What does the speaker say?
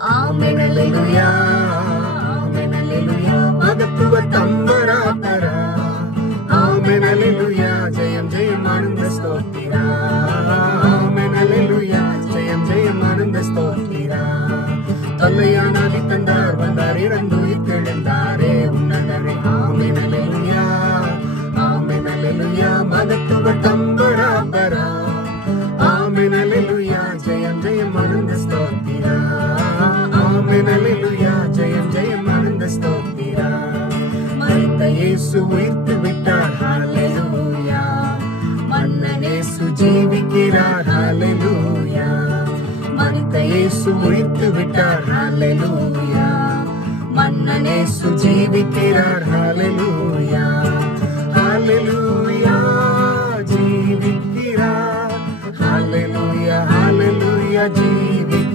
ஆமென் அல்லேலூயா ஆமென் அல்லேலூயா மகத்துவ தம்பராபரா ஆமென் அல்லேலூயா ஜெயம் ஜெயம் ஆனந்த ஸ்தோத்திரா ஆமென் அல்லேலூயா ஜெயம் ஜெயம் ஆனந்த ஸ்தோத்திரா தொல்லையானாதி தந்தார் வந்தார் இறந்து உயிர்த்தெழுந்தாரே உன்னதரே ஆமென் அல்லேலூயா ஆமென் அல்லேலூயா மகத்துவ தம்பராபரா ஆமென் அல்லேலூயா ஜெயம் ஜெயம் ஆனந்த ஸ்தோத்திரா ஆமென் அல்லேலூயா ஜெயம் ஜெயம் ஆனந்த ஸ்தோத்திரா மரித்த இயேசு உயிர்த்து விட்டார் ஹல்லேலூயா மன்னன் இயேசு ஜீவிக்கிறார் ஹல்லேலூயா மரித்த இயேசு உயிர்த்து விட்டார் ஹல்லேலூயா மன்னன் இயேசு ஜீவிக்கிறார் ஹல்லேலூயா ஹல்லேலூயா ஜீவிக்கிறார் ஹல்லேலூயா ஹல்லேலூயா ஜீவிக்கிறார்